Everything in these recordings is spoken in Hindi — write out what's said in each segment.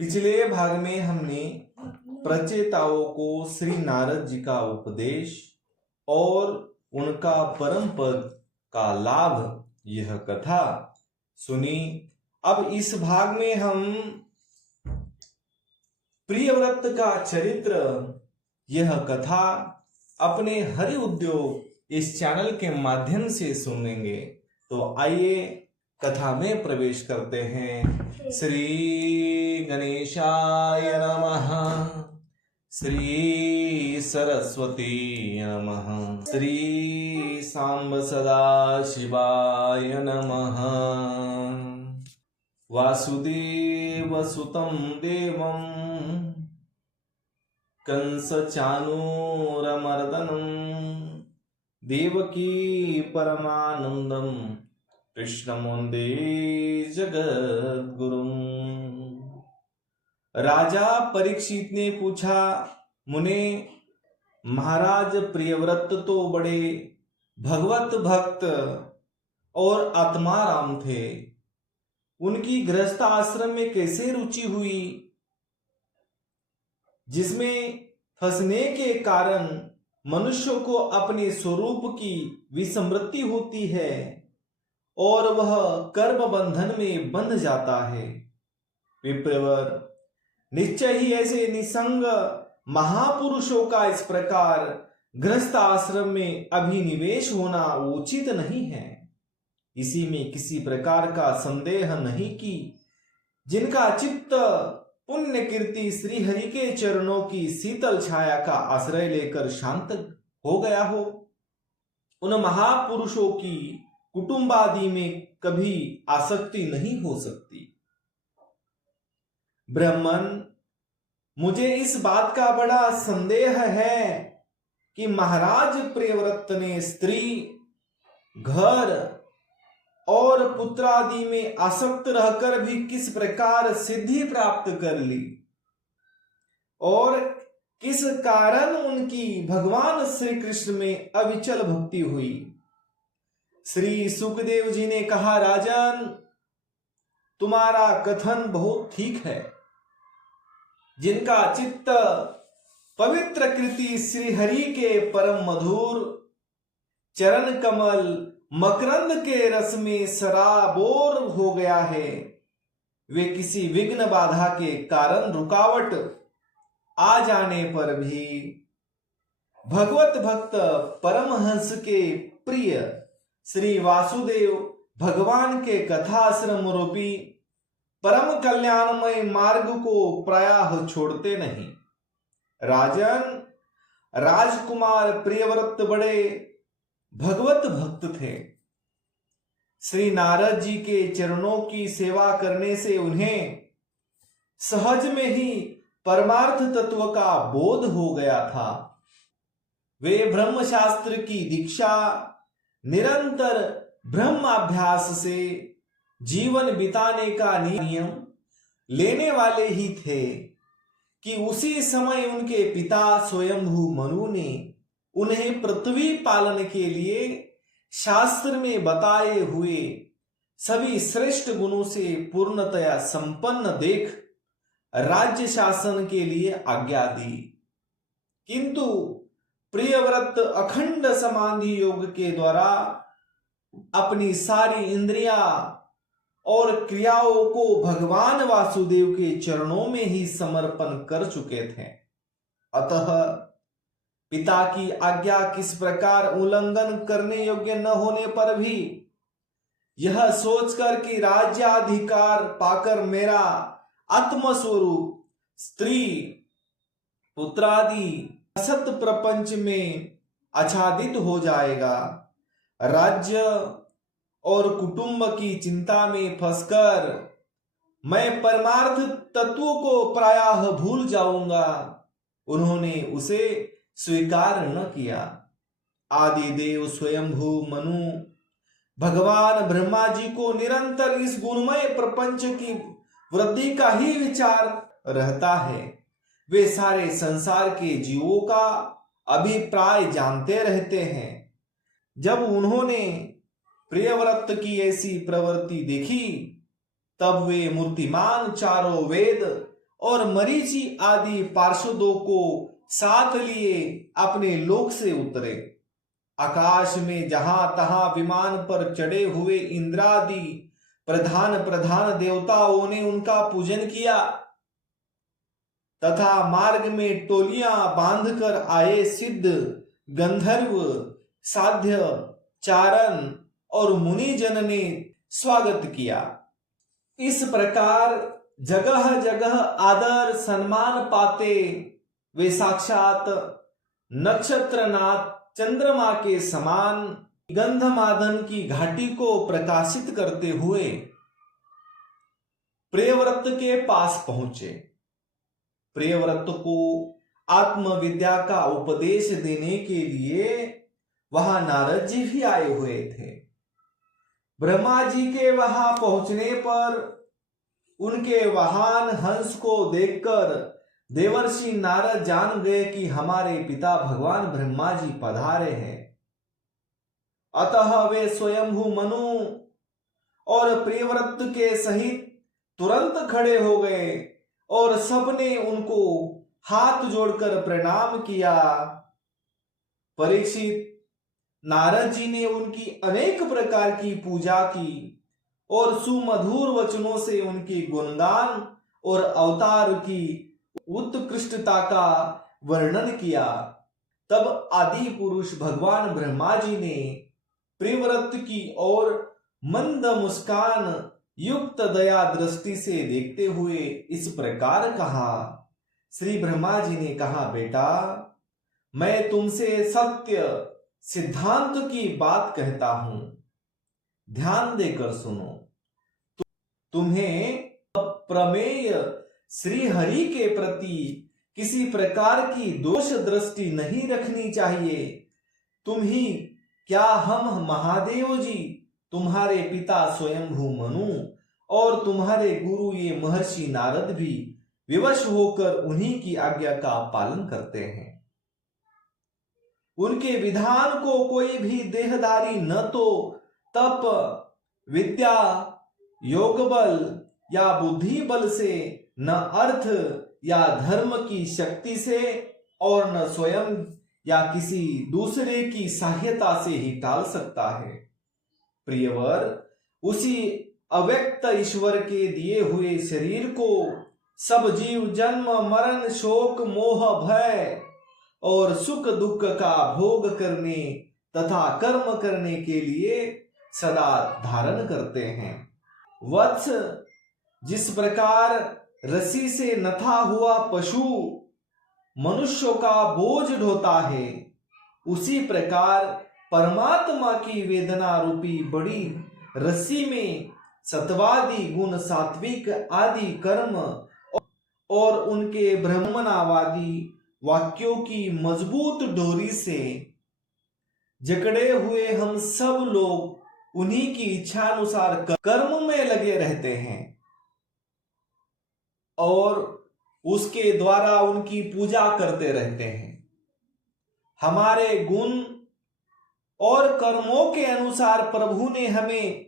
पिछले भाग में हमने प्रचेताओं को श्री नारद जी का उपदेश और उनका परम पद का लाभ यह कथा सुनी। अब इस भाग में हम प्रियव्रत का चरित्र यह कथा अपने हरि उद्योग इस चैनल के माध्यम से सुनेंगे। तो आइए कथा में प्रवेश करते हैं। श्री गणेशाय नमः, श्री सरस्वती नमः, श्री सांब सदा शिवाय नमः। वासुदेव सुतं देवं कंस चाणूरमर्दनं देवकी परमानंदं कृष्णं वंदे जगद्गुरुं। राजा परीक्षित ने पूछा, मुने महाराज प्रियव्रत तो बड़े भगवत भक्त और आत्माराम थे, उनकी गृहस्थ आश्रम में कैसे रुचि हुई, जिसमें फंसने के कारण मनुष्य को अपने स्वरूप की विस्मृति होती है और वह कर्म बंधन में बंध जाता है। विप्रवर, निश्चय ही ऐसे निसंग महापुरुषों का इस प्रकार गृहस्थ आश्रम में अभिनिवेश होना उचित नहीं है। इसी में किसी प्रकार का संदेह नहीं कि जिनका चित्त पुण्य कीर्ति श्री हरि के चरणों की शीतल छाया का आश्रय लेकर शांत हो गया हो, उन महापुरुषों की कुटुंबादि में कभी आसक्ति नहीं हो सकती। ब्राह्मण, मुझे इस बात का बड़ा संदेह है कि महाराज प्रियव्रत ने स्त्री, घर और पुत्रादि में आसक्त रहकर भी किस प्रकार सिद्धि प्राप्त कर ली और किस कारण उनकी भगवान श्री कृष्ण में अविचल भक्ति हुई। श्री सुखदेव जी ने कहा, राजन, तुम्हारा कथन बहुत ठीक है। जिनका चित्त पवित्र कृति श्री हरि के परम मधुर चरण कमल मकरंद के रस में सराबोर हो गया है, वे किसी विघ्न बाधा के कारण रुकावट आ जाने पर भी भगवत भक्त परमहंस के प्रिय श्री वासुदेव भगवान के कथाश्रम रूपी परम कल्याणमय मार्ग को प्रायः छोड़ते नहीं। राजन, राजकुमार प्रियव्रत बड़े भगवत भक्त थे। श्री नारद जी के चरणों की सेवा करने से उन्हें सहज में ही परमार्थ तत्व का बोध हो गया था। वे ब्रह्म शास्त्र की दीक्षा निरंतर ब्रह्माभ्यास से जीवन बिताने का नियम लेने वाले ही थे कि उसी समय उनके पिता स्वयंभू मनु ने उन्हें पृथ्वी पालन के लिए शास्त्र में बताए हुए सभी श्रेष्ठ गुणों से पूर्णतया संपन्न देख राज्य शासन के लिए आज्ञा दी। किंतु प्रियव्रत अखंड समाधि योग के द्वारा अपनी सारी इंद्रियां और क्रियाओं को भगवान वासुदेव के चरणों में ही समर्पण कर चुके थे। अतः पिता की आज्ञा किस प्रकार उल्लंघन करने योग्य न होने पर भी यह सोचकर कि राज्याधिकार पाकर मेरा आत्मस्वरूप स्त्री पुत्रादि असत प्रपंच में आच्छादित हो जाएगा, राज्य और कुटुंब की चिंता में फंसकर मैं परमार्थ तत्वों को प्रायः भूल जाऊंगा, उन्होंने उसे स्वीकार न किया। आदिदेव स्वयंभू मनु भगवान ब्रह्मा जी को निरंतर इस गुणमय प्रपंच की वृद्धि का ही विचार रहता है। वे सारे संसार के जीवों का अभिप्राय जानते रहते हैं। जब उन्होंने प्रियव्रत की ऐसी प्रवृत्ति देखी, तब वे मूर्तिमान चारों वेद और मरीचि आदि पार्षदों को साथ लिए अपने लोक से उतरे। आकाश में जहां तहां विमान पर चढ़े हुए इंद्रादि प्रधान प्रधान देवताओं ने उनका पूजन किया तथा मार्ग में टोलियां बांधकर आए सिद्ध, गंधर्व, साध्य, चारण और मुनिजन ने स्वागत किया। इस प्रकार जगह जगह आदर सम्मान पाते वे साक्षात नक्षत्रनाथ चंद्रमा के समान गंधमादन की घाटी को प्रकाशित करते हुए प्रियव्रत के पास पहुंचे। प्रियव्रत को आत्मविद्या का उपदेश देने के लिए वहां नारद जी भी आए हुए थे। ब्रह्मा जी के वहां पहुंचने पर उनके वाहन हंस को देखकर देवर्षि नारद जान गए कि हमारे पिता भगवान ब्रह्मा जी पधारे हैं। अतः वे स्वयंभू मनु और प्रियव्रत के सहित तुरंत खड़े हो गए और सबने उनको हाथ जोड़कर प्रणाम किया। परीक्षित, नारद जी ने उनकी अनेक प्रकार की पूजा की और सुमधुर वचनों से उनके गुणगान और अवतार की उत्कृष्टता का वर्णन किया। तब आदि पुरुष भगवान ब्रह्मा जी ने प्रियव्रत की ओर मंद मुस्कान युक्त दया दृष्टि से देखते हुए इस प्रकार कहा। श्री ब्रह्मा जी ने कहा, बेटा, मैं तुमसे सत्य सिद्धांत की बात कहता हूं, ध्यान देकर सुनो। तुम्हें प्रमेय श्री हरि के प्रति किसी प्रकार की दोष दृष्टि नहीं रखनी चाहिए। तुम ही क्या, हम महादेव जी, तुम्हारे पिता स्वयंभू मनु और तुम्हारे गुरु ये महर्षि नारद भी विवश होकर उन्हीं की आज्ञा का पालन करते हैं। उनके विधान को कोई भी देहधारी न तो तप, विद्या, योग बल या बुद्धि बल से, न अर्थ या धर्म की शक्ति से और न स्वयं या किसी दूसरे की सहायता से ही टाल सकता है। प्रियवर, उसी अव्यक्त ईश्वर के दिए हुए शरीर को सब जीव जन्म मरण शोक मोह भय और सुख दुख का भोग करने तथा कर्म करने के लिए सदा धारण करते हैं। वत्स, जिस प्रकार रस्सी से नथा हुआ पशु मनुष्यों का बोझ ढोता है, उसी प्रकार परमात्मा की वेदना रूपी बड़ी रस्सी में सत्वादि गुण सात्विक आदि कर्म और उनके ब्रह्मणावादी वाक्यों की मजबूत डोरी से जकड़े हुए हम सब लोग उन्हीं की इच्छानुसार कर्म में लगे रहते हैं और उसके द्वारा उनकी पूजा करते रहते हैं। हमारे गुण और कर्मों के अनुसार प्रभु ने हमें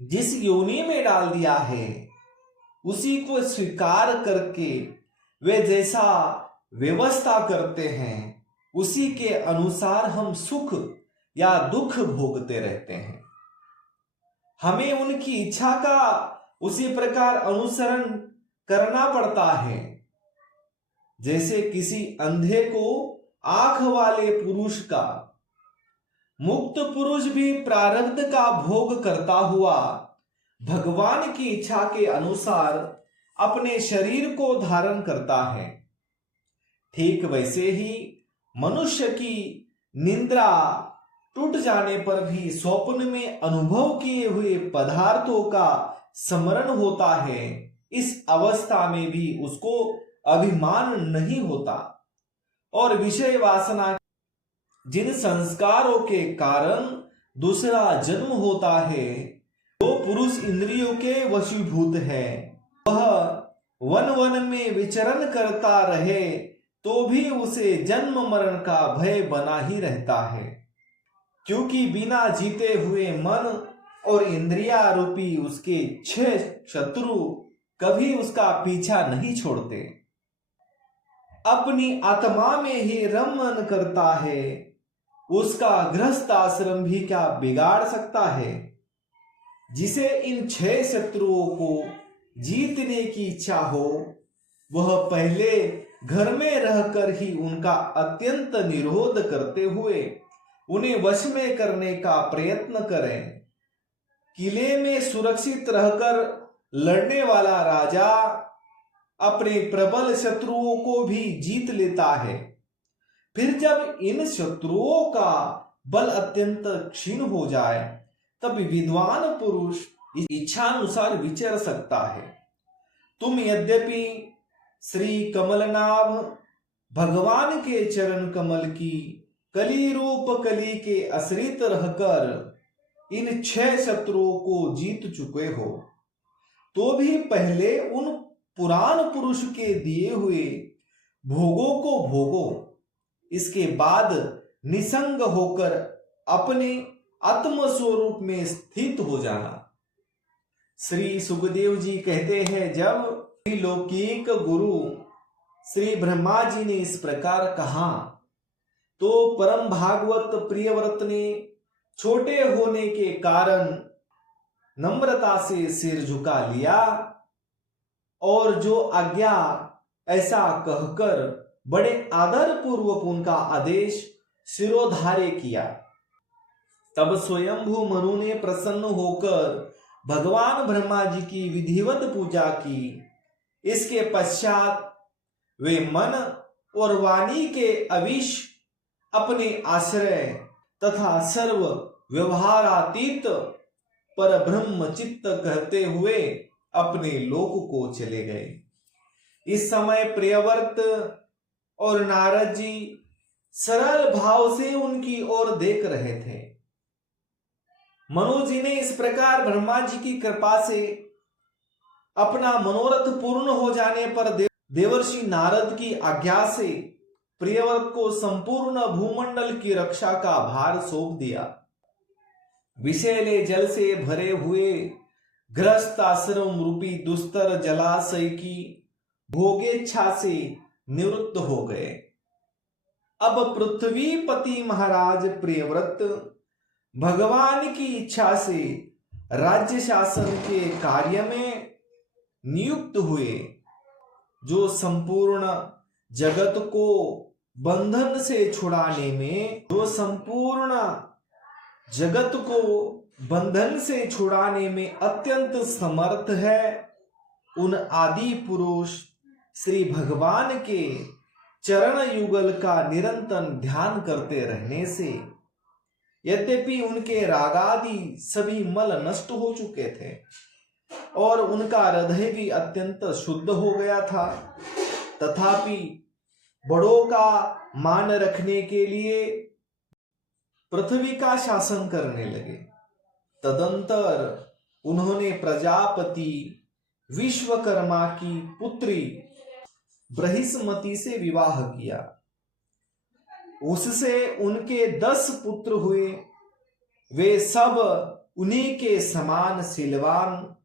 जिस योनि में डाल दिया है, उसी को स्वीकार करके वे जैसा व्यवस्था करते हैं, उसी के अनुसार हम सुख या दुख भोगते रहते हैं। हमें उनकी इच्छा का उसी प्रकार अनुसरण करना पड़ता है जैसे किसी अंधे को आंख वाले पुरुष का। मुक्त पुरुष भी प्रारब्ध का भोग करता हुआ भगवान की इच्छा के अनुसार अपने शरीर को धारण करता है। ठीक वैसे ही मनुष्य की निद्रा टूट जाने पर भी स्वप्न में अनुभव किए हुए पदार्थों का स्मरण होता है। इस अवस्था में भी उसको अभिमान नहीं होता और विषय वासना जिन संस्कारों के कारण दूसरा जन्म होता है, जो पुरुष इंद्रियों के वशीभूत है, वह वन वन में विचरण करता रहे तो भी उसे जन्म मरण का भय बना ही रहता है, क्योंकि बिना जीते हुए मन और इंद्रिया रूपी उसके 6 शत्रु कभी उसका पीछा नहीं छोड़ते। अपनी आत्मा में ही रमन करता है, उसका गृहस्थ आश्रम भी क्या बिगाड़ सकता है। जिसे इन 6 शत्रुओं को जीतने की इच्छा हो, वह पहले घर में रहकर ही उनका अत्यंत निरोध करते हुए उन्हें वश में करने का प्रयत्न करें। किले में सुरक्षित रहकर लड़ने वाला राजा अपने प्रबल शत्रुओं को भी जीत लेता है। फिर जब इन शत्रुओं का बल अत्यंत क्षीण हो जाए, तब विद्वान पुरुष इच्छानुसार विचर सकता है। तुम यद्यपि श्री कमलनाभ भगवान के चरण कमल की कली रूप कली के आश्रित रहकर इन 6 शत्रुओं को जीत चुके हो, तो भी पहले उन पुराण पुरुष के दिए हुए भोगों को भोगो। इसके बाद निसंग होकर अपने आत्म स्वरूप में स्थित हो जाना। श्री सुखदेव जी कहते हैं, जब लौकिक गुरु श्री ब्रह्मा जी ने इस प्रकार कहा, तो परम भागवत प्रियव्रत ने छोटे होने के कारण नम्रता से सिर झुका लिया और जो आज्ञा ऐसा कहकर बड़े आदर पूर्वक उनका आदेश शिरोधार्य किया। तब स्वयंभू मनु ने प्रसन्न होकर भगवान ब्रह्मा जी की विधिवत पूजा की। इसके पश्चात वे मन और वाणी के अविश अपने आश्रय तथा सर्व व्यवहारातीत पर ब्रह्म चित्त कहते हुए अपने लोक को चले गए। इस समय प्रियव्रत और नारद जी सरल भाव से उनकी ओर देख रहे थे। मनु जी ने इस प्रकार ब्रह्मा जी की कृपा से अपना मनोरथ पूर्ण हो जाने पर देवर्षि नारद की आज्ञा से प्रियव्रत को संपूर्ण भूमंडल की रक्षा का भार सौंप दिया। विषैले जल से भरे हुए गृहस्थ आश्रम रूपी दुस्तर जलाशय की भोगेच्छा से निवृत्त हो गए। अब पृथ्वीपति महाराज प्रियव्रत भगवान की इच्छा से राज्य शासन के कार्य में नियुक्त हुए, जो संपूर्ण जगत को बंधन से छुड़ाने में अत्यंत समर्थ है। उन आदि पुरुष श्री भगवान के चरण युगल का निरंतर ध्यान करते रहने से यद्यपि उनके रागादि सभी मल नष्ट हो चुके थे और उनका हृदय भी अत्यंत शुद्ध हो गया था, तथापि बड़ों का मान रखने के लिए पृथ्वी का शासन करने लगे। तदंतर उन्होंने प्रजापति विश्वकर्मा की पुत्री बृहस्पति से विवाह किया। उससे उनके 10 पुत्र हुए। वे सब उन्हीं के समान शीलवान,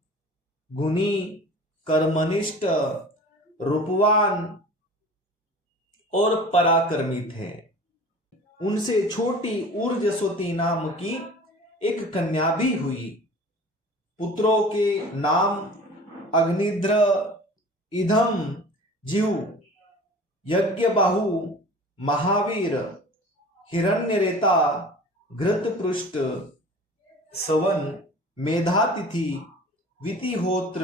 गुणी, कर्मनिष्ठ, रूपवान और पराक्रमी थे। उनसे छोटी ऊर्जस्वती नाम की एक कन्या भी हुई। पुत्रों के नाम अग्निद्र, इधम, जीव, यज्ञबाहु, महावीर, हिरण्यरेता, घृतपृष्ठ, सवन, मेधातिथि, वितिहोत्र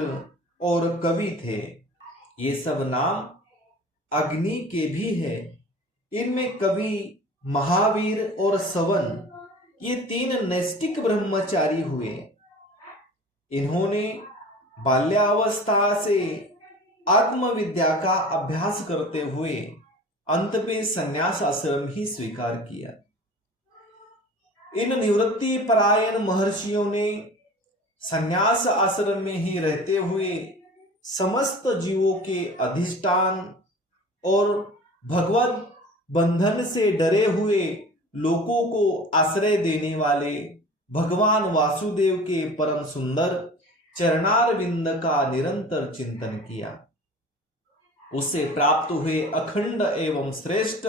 और कवि थे। ये सब नाम अग्नि के भी है। इनमें कवि, महावीर और सवन ये 3 नैष्टिक ब्रह्मचारी हुए। इन्होंने बाल्यावस्था से आत्मविद्या का अभ्यास करते हुए अंत में संन्यास आश्रम ही स्वीकार किया। इन निवृत्ति परायण महर्षियों ने संन्यास आश्रम में ही रहते हुए समस्त जीवों के अधिष्ठान और भगवत बंधन से डरे हुए लोगों को आश्रय देने वाले भगवान वासुदेव के परम सुंदर चरणारविंद का निरंतर चिंतन किया। उससे प्राप्त हुए अखंड एवं श्रेष्ठ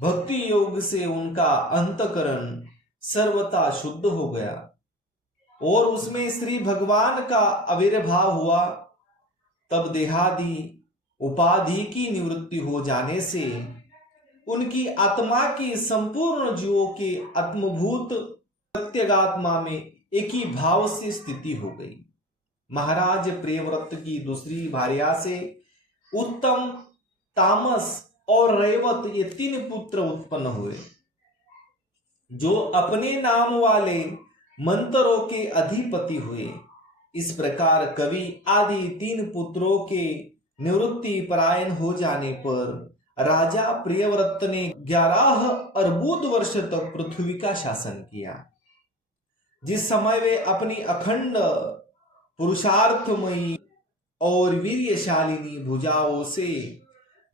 भक्ति योग से उनका अंतकरण सर्वथा शुद्ध हो गया और उसमें श्री भगवान का आविर्भाव हुआ। तब देहादि उपाधि की निवृत्ति हो जाने से उनकी आत्मा की संपूर्ण जीवों के आत्मभूत प्रत्यगात्मा में एक ही भाव से स्थिति हो गई। महाराज प्रियव्रत की दूसरी भार्या से उत्तम, तामस और रैवत ये 3 पुत्र उत्पन्न हुए, जो अपने नाम वाले मंत्रों के अधिपति हुए। इस प्रकार कवि आदि 3 पुत्रों के निवृत्ति परायण हो जाने पर राजा प्रियव्रत ने 11 अर्बुद वर्ष तक पृथ्वी का शासन किया। जिस समय वे अपनी अखंड पुरुषार्थमयी और वीर्यशालिनी भुजाओं से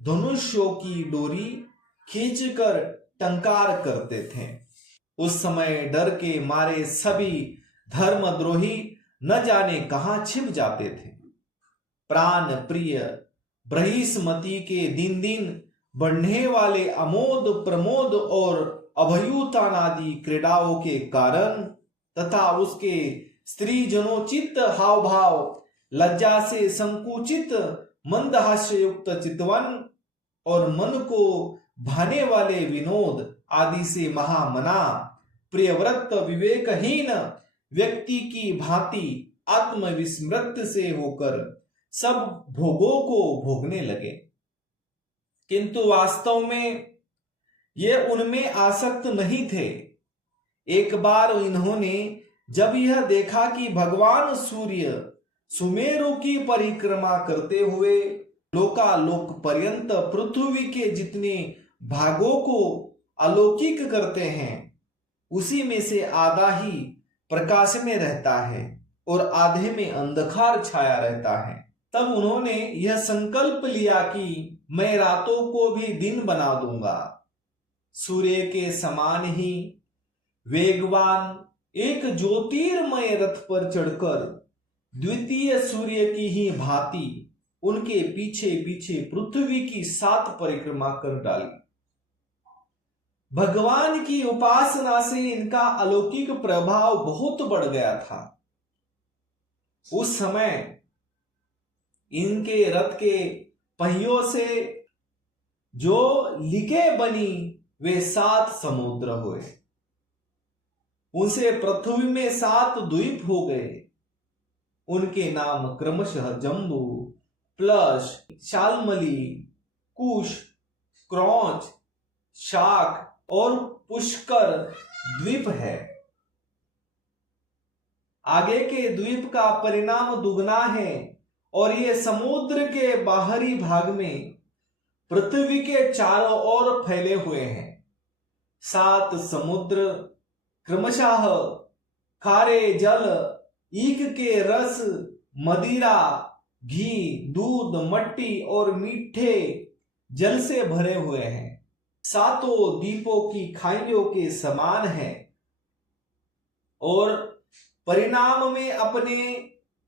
धनुष्यों की डोरी खींचकर टंकार करते थे, उस समय डर के मारे सभी धर्मद्रोही न जाने कहां छिप जाते थे। प्राण प्रिय बृहस्पति के दिन दिन बढ़ने वाले अमोद प्रमोद और अभयूतानादि क्रीड़ाओं के कारण तथा उसके स्त्री जनोचित हाव भाव, लज्जा से संकुचित मंदहास्य युक्त चितवन और मन को भाने वाले विनोद आदि से महामना प्रियव्रत विवेकहीन व्यक्ति की भांति आत्मविस्मृत से होकर सब भोगों को भोगने लगे, किंतु वास्तव में ये उनमें आसक्त नहीं थे। एक बार इन्होंने जब यह देखा कि भगवान सूर्य सुमेरु की परिक्रमा करते हुए लोकालोक पर्यंत पृथ्वी के जितने भागों को अलौकिक करते हैं, उसी में से आधा ही प्रकाश में रहता है और आधे में अंधकार छाया रहता है, तब उन्होंने यह संकल्प लिया कि मैं रातों को भी दिन बना दूंगा। सूर्य के समान ही वेगवान एक ज्योतिर्मय रथ पर चढ़कर द्वितीय सूर्य की ही भांति उनके पीछे पीछे पृथ्वी की 7 परिक्रमा कर डाली। भगवान की उपासना से इनका अलौकिक प्रभाव बहुत बढ़ गया था। उस समय इनके रथ के पहियों से जो लिके बनी वे 7 समुद्र हुए। उनसे पृथ्वी में 7 द्वीप हो गए। उनके नाम क्रमशः जम्बू, प्लश, शाल्मली, कुश, क्रौंच, शाक और पुष्कर द्वीप है। आगे के द्वीप का परिणाम दुगना है और ये समुद्र के बाहरी भाग में पृथ्वी के चारों ओर फैले हुए हैं। 7 समुद्र क्रमशः खारे जल, ईख के रस, मदिरा, घी, दूध, मट्टी और मीठे जल से भरे हुए हैं। 7 द्वीपों की खाइयों के समान है और परिणाम में अपने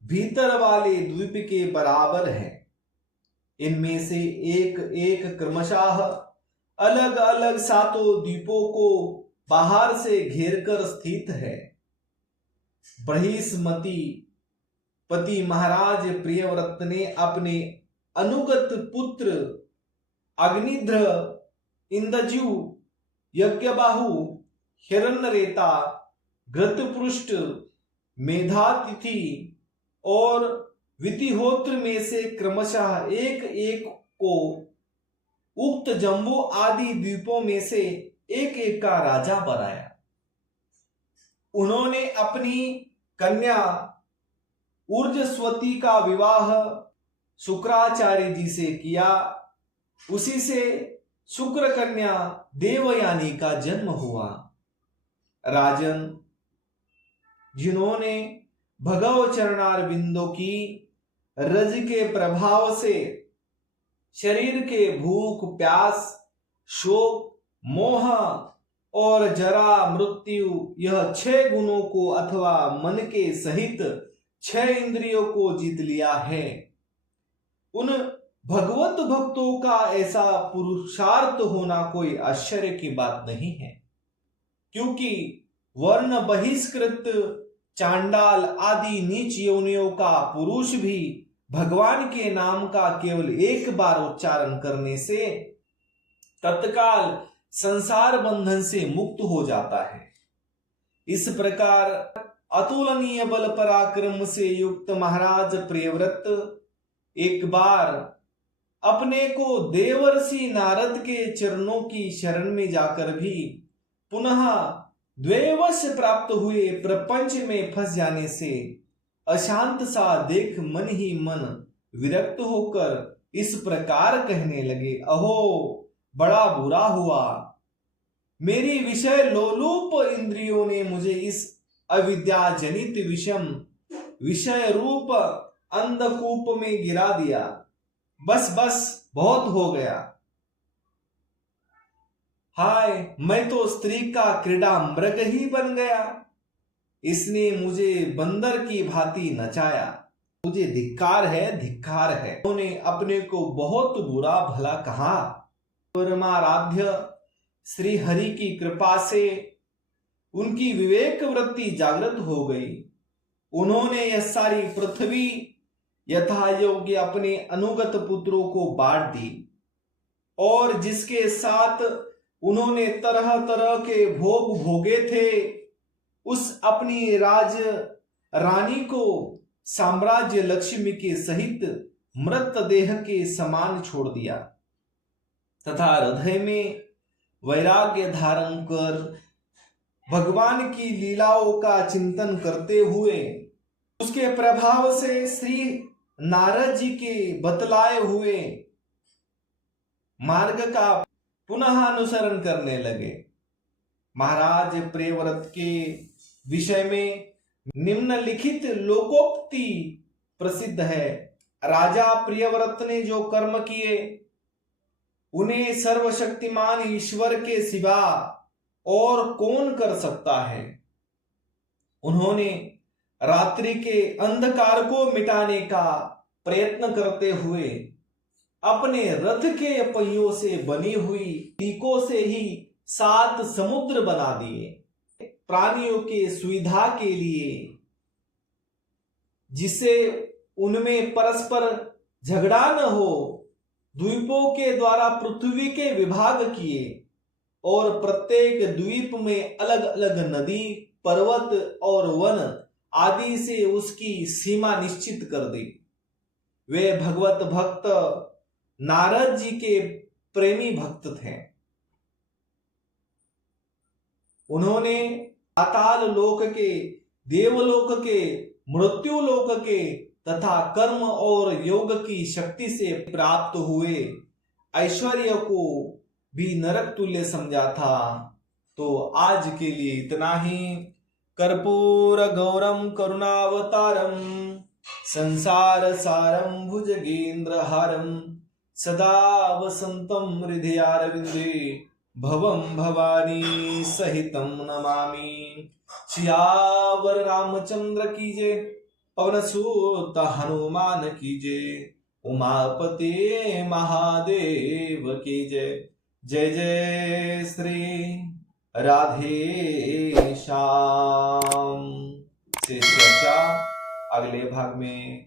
भीतर वाले द्वीप के बराबर है। इनमें से एक एक क्रमशः अलग अलग 7 द्वीपों को बाहर से घेरकर स्थित है। बृहस्पति पति महाराज प्रियव्रत ने अपने अनुगत पुत्र अग्निध्र, इंद्रजु, यज्ञबाहु, हिरण्यरेता, घृतपृष्ठ, मेधातिथि और वितिहोत्र में से क्रमशः एक एक को उक्त जम्बू आदि द्वीपों में से एक एक का राजा बनाया। उन्होंने अपनी कन्या ऊर्जस्वती का विवाह शुक्राचार्य जी से किया। उसी से शुक्र कन्या देवयानी का जन्म हुआ। राजन, जिन्होंने भगव चरणारविंदों की रज के प्रभाव से शरीर के भूख, प्यास, शोक, मोह और जरा, मृत्यु, यह 6 गुणों को अथवा मन के सहित 6 इंद्रियों को जीत लिया है। उन भगवत भक्तों का ऐसा पुरुषार्थ होना कोई आश्चर्य की बात नहीं है, क्योंकि वर्ण बहिष्कृत चांडाल आदि नीच योनियों का पुरुष भी भगवान के नाम का केवल एक बार उच्चारण करने से तत्काल संसार बंधन से मुक्त हो जाता है। इस प्रकार अतुलनीय बल पराक्रम से युक्त महाराज प्रियव्रत एक बार अपने को देवर्षि नारद के चरणों की शरण में जाकर भी पुनः द्वैवश प्राप्त हुए प्रपंच में फंस जाने से अशांत सा देख मन ही मन विरक्त होकर इस प्रकार कहने लगे, अहो बड़ा बुरा हुआ, मेरी विषय लोलुप इंद्रियों ने मुझे इस अविद्या जनित विषम विषय रूप अंधकूप में गिरा दिया। बस बस बहुत हो गया। हाय, मैं तो स्त्री का क्रीड़ा मृग ही बन गया। इसने मुझे बंदर की भांति नचाया। मुझे धिक्कार है, धिक्कार है। उन्होंने अपने को बहुत बुरा भला कहा। परमाराध्य श्री हरि की कृपा से उनकी विवेक वृत्ति जागृत हो गई। उन्होंने यह सारी पृथ्वी यथा योग्य अपने अनुगत पुत्रों को बांट दी और जिसके साथ उन्होंने तरह तरह के भोग भोगे थे, उस अपनी राज रानी को साम्राज्य लक्ष्मी के सहित मृत देह के समान छोड़ दिया तथा हृदय में वैराग्य धारण कर भगवान की लीलाओं का चिंतन करते हुए उसके प्रभाव से श्री नारद जी के बतलाए हुए मार्ग का पुनः अनुसरण करने लगे। महाराज प्रियव्रत के विषय में निम्नलिखित लोकोक्ति प्रसिद्ध है। राजा प्रियव्रत ने जो कर्म किए उन्हें सर्वशक्तिमान ईश्वर के सिवा और कौन कर सकता है। उन्होंने रात्रि के अंधकार को मिटाने का प्रयत्न करते हुए अपने रथ के पहियों से बनी हुई टीकों से ही 7 समुद्र बना दिए प्राणियों के सुविधा के लिए, जिससे उनमें परस्पर झगड़ा न हो। द्वीपों के द्वारा पृथ्वी के विभाग किए और प्रत्येक द्वीप में अलग अलग नदी, पर्वत और वन आदि से उसकी सीमा निश्चित कर दी। वे भगवत भक्त नारद जी के प्रेमी भक्त थे। उन्होंने पाताल लोक के, देवलोक के, मृत्यु लोक के तथा कर्म और योग की शक्ति से प्राप्त हुए ऐश्वर्य को भी नरक तुल्य समझा था। तो आज के लिए इतना ही। कर्पूर गौरम करुणावतारम संसार सारम भुजगेंद्र हारम सदा वसंतम हृदयारविंदे भवम भवानी सहितम नमामि। सियावर रामचंद्र की जय, पवन सुत हनुमान की जय, उमापते महादेव की जय। जय जय श्री राधे श्याम। से चर्चा अगले भाग में